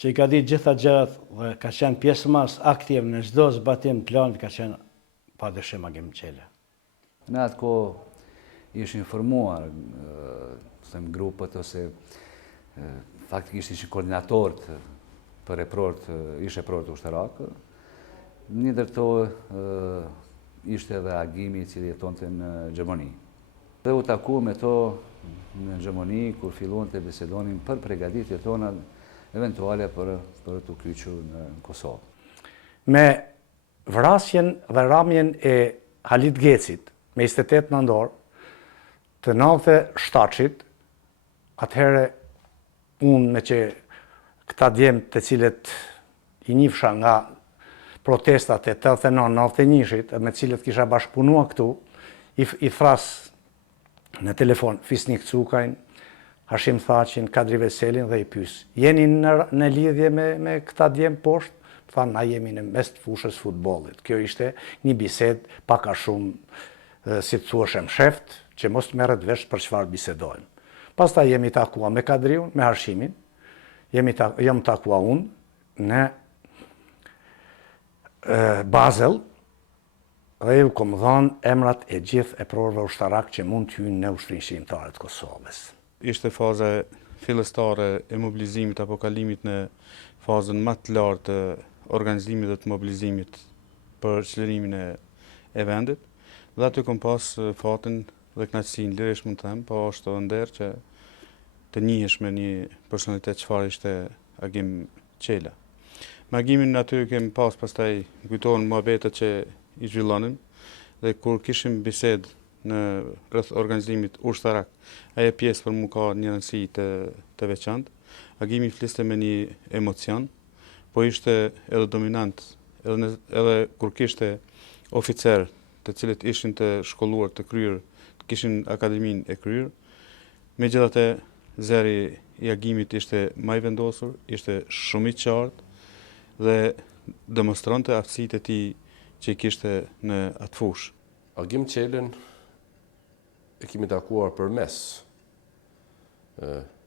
që i ka ditë gjitha gjërat dhe ka qenë pjesëmarrës aktiv në çdo zbatim planit, ka qenë padyshim Agim Qela. Në atë kohë ish informuar grupët ose faktikisht ishin koordinatorët për ishe eprorët ushtarak. Një ndër to ishte edhe Agimi i cili jetonte në Gjermani. Dhe u taku me to në Gjermani kur filluan të bisedonin për përgatitjet tona eventuale për të kyçur në Kosovë. Me vrasjen dhe ramjen e Halit Gecit me 28 nëntor të 97-shit, atëherë unë me që këta djemë të cilët i njifsha nga protestat e 89-91-shit, me cilët kisha bashkëpunua këtu, i thras në telefon Fisnik Cukajn, Hashim Thaqin, Kadri Veselin dhe i pys. Jeni në lidhje me këta djemë poshtë? Thanë, na jemi në mes të fushës futbollit. Kjo ishte një bised paka shumë, si të thuashem, sheft, që mos të merret vesh për çfarë bisedojmë. Pastaj jemi takua me Kadriun, me Hashimin, jam takua unë në Basel, dhe ju kom dhënë emrat e gjithë eprorëve ushtarak që mund të hyjnë në Ushtrinë Shqiptare të Kosovës. Ishte faza fillestare e mobilizimit apo kalimit në fazën më të lartë të organizimit dhe të mobilizimit për çlirimin e vendit. Dhe aty kom pas fatin dhe kënaqësinë lirisht mund të them, po është edhe nder që të njihesh me një personalitet çfarë ishte Agim Qela. Me Agimin aty kemi pas pastaj kujtohen muhabetet që i zhvillonin dhe kur kishim bisedë në rreth organizimit ushtarak, ajo pjesë për mua ka një rëndësi të veçantë. Agimi fliste me një emocion, po ishte edhe dominant, edhe kur kishte oficer të cilët ishin të shkolluar të kryer, të kishin akademinë e kryer. Megjithatë, zëri i Agimit ishte më i vendosur, ishte shumë i qartë dhe demonstronte aftësitë e tij që i kishte në atë fushë. Agim Qelën e kemi takuar përmes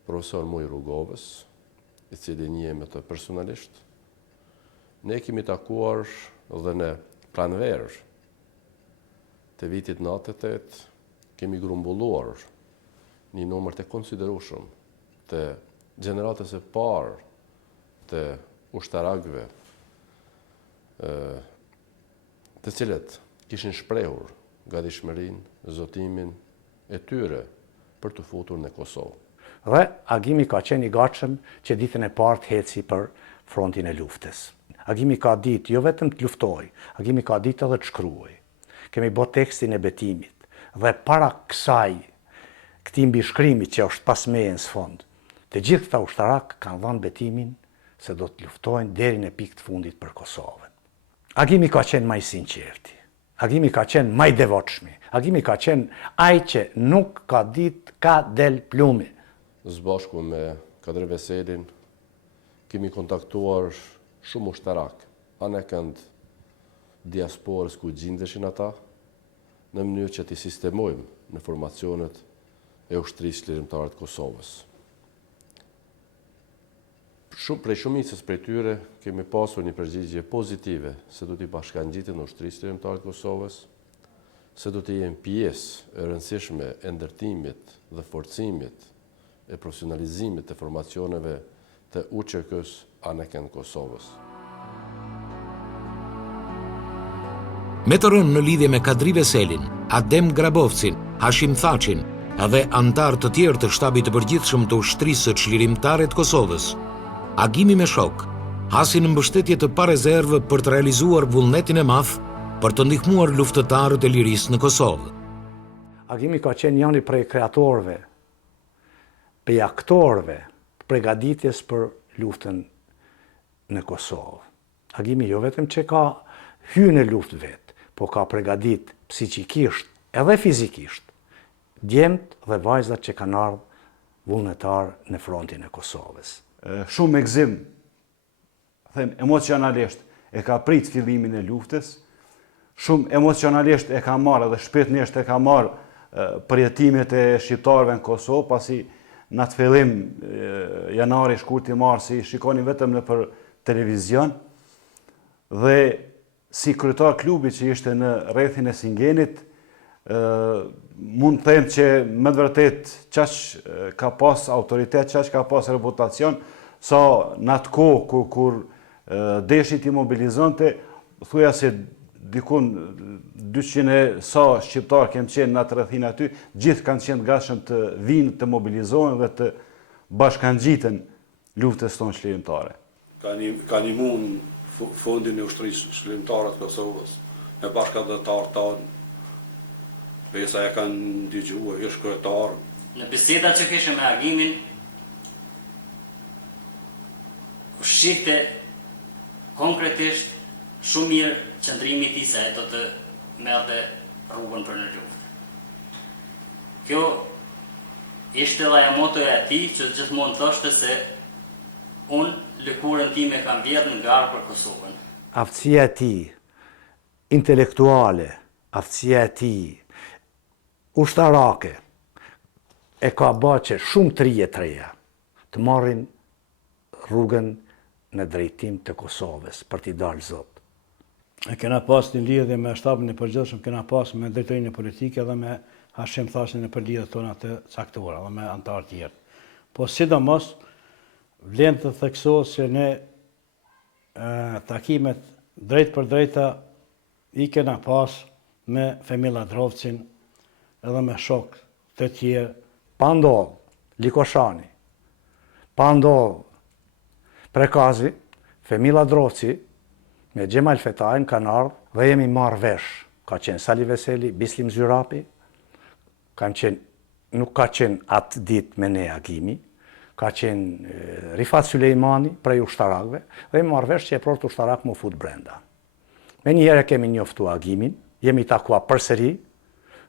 profesor Muj Rrugovës, i cili njihem me të personalisht. Ne kemi takuar dhe në pranverë të vitit 98, kemi grumbulluar një numër të konsiderueshëm të gjeneratës e parë të ushtarakëve, të cilët kishin shprehur gatishmërinë, zotimin e tyre për të futur në Kosovë. Dhe Agimi ka qenë i gatshëm që ditën e parë të heci për frontin e luftës. Agimi ka ditë jo vetëm të luftoj, Agimi ka ditë edhe të shkruaj. Kemi bërë tekstin e betimit dhe para këtij mbishkrimit që është pas meje në sfond, të gjithë këta ushtarak kanë dhënë betimin se do të luftojnë deri në pikë të fundit për Kosovën. Agimi ka qenë më i sinqerti. Agimi ka qenë më i devotshëm. Agimi ka qenë ai që nuk ka ditë ka del plumi. Zbashku me Kadri Veselin kemi kontaktuar shumë ushtarak, anëkënd diasporës ku gjindeshin ata, në mënyrë që t'i sistemojmë në formacionet e ushtrisë lirimtare të Kosovës. Prej shumicës prej tyre kemi pasur një përgjigje pozitive se do t'i bashkangjitin në ushtrisë lirimtare të Kosovës, se do t'i jenë pjesë e rëndësishme e ndërtimit dhe forcimit e profesionalizimit të formacioneve të UÇK-s anëkënd Kosovës. Me të rënë në lidhje me Kadri Veselin, Adem Grabovcin, Hashim Thaqin, edhe antar të tjerë të shtabit të përgjithshëm të ushtrisë së çlirimtare të Kosovës, Agimi me shok hasi në mbështetje të parezervë për të realizuar vullnetin e madh për të ndihmuar luftëtarët e lirisë në Kosovë. Agimi ka qenë njëri prej kreatorëve, prej aktorëve të përgatitjes për luftën në Kosovë. Agimi jo vetëm që ka hyrë në luftë vetë, po ka përgatit psiqikisht edhe fizikisht djemt dhe vajzat që kanë ardhur vullnetar në frontin e Kosovës. Shumë me gëzim, them emocionalisht, e ka prit fillimin e luftës, shumë emocionalisht e ka marrë dhe shpirtërisht e ka marrë përjetimet e shqiptarëve në Kosovë, pasi në atë fillim janari, shkurti, marsi, shikoni vetëm në për televizion, dhe si kryetar klubi që ishte në rrethin e Singenit, mund të them që me të vërtet qaq ka pas autoritet, qaq ka pas reputacion, sa në atë kohë kur deshi t'i mobilizonte, thuja se dikun 200 sa shqiptar kemë qenë në atë rrethin aty, gjithë kanë qenë gatshëm të vinë të mobilizohen dhe të bashkangjiten luftës tonë çlirimtare. Ka ndihmuar fondin e ushtrisë çlirimtare të Kosovës, me bashkëdhëtar tanë, pesa e kanë dëgjuar, ish kryetar. Në bisedat që kishim me Agimin, shihte konkretisht shumë mirë qëndrimi i tij se do të merrte rrugën për në luftë. Kjo ishte dhe ajo motoja e tij që gjithmonë thoshte se unë lëkurën time kam vjedhë në garë për Kosovën. Aftësia e tij intelektuale, aftësia e tij ushtarake e ka bërë që shumë trije të reja të marrin rrugën në drejtim të Kosovës për t'i dalë zot. E kena pas një lidhje me shtabin e përgjithshëm, kena pas me drejtorinë e politike dhe me Hashim Thashin në përlidhjet tona të caktuara dhe me antarë tjerë. Po sidomos vlen të theksohet se ne takimet drejt për drejta i kena pas me Femilla Drovcin edhe me shok të tjerë. Pa ndodh Likoshani, pa ndodh Prekazi, Femilla Drovci me Gjemal Fetajn kanë ardhur dhe jemi marrë vesh. Ka qenë Sali Veseli, Bislim Zyrapi, nuk ka qenë atë ditë me ne Agimi, ka qenë Rifat Sulejmani prej ushtarakëve, dhe jemi marrë vesh që e prorët ushtarak më fut brenda. Me njëherë kemi njoftu Agimin, jemi takua përsëri,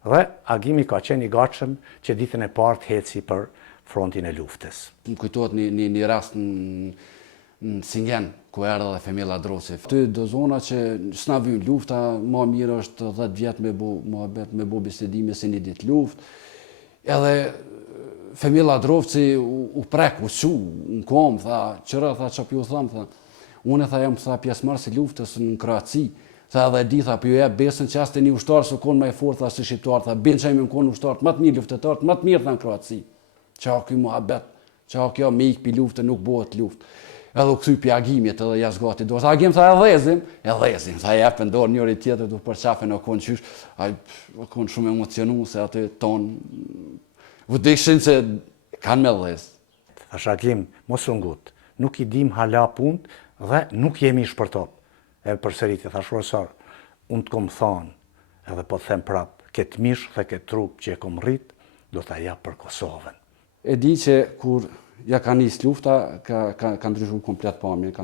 dhe Agimi ka qenë i gatshëm që ditën e parë të heci për frontin e luftës. Më kujtohet një rast në Singen, ku erdhe dhe Femilla Drovci. Ty do zona që s'na vjen lufta, ma mirë është 10 vjetë me bo bisedime si një ditë luftë. Edhe Femilla Drovci u prek, u shu, në kom, tha, qëra, tha, që pju thamë, tha, unë e tha jam pjesëmarrës i luftës në Kroaci. Tha edhe di, tha, pju e besën që asë të një ushtarë së konë me e forë, tha, si shqiptarë, tha, binë që jemi në konë ushtarët, më të mirë luftetarët, më të mirë, tha, në Kroaci. Qa kjo muhabet, qa kjo me ikë pi luftë, nuk bëhet luftë. Edhe u këthy pi Agimit edhe jazgati dorë. Agim tha e dhezim, tha jepën dorë njëri tjetër du përqafe në konë qysh. A konë shumë emocionu se atë tonë vëdishin se kanë me dhez. Thash Agim, mos u ngut, nuk i dim hala punt dhe nuk jemi shpërtop. E përsëriti, thash profesor, unë të kom thonë edhe po të them prap, këtë mish dhe këtë trup që e kom rrit, do t'a jap për Kosovën. E di që kur ja ka nis lufta, ka ndryshuar komplet pamjen.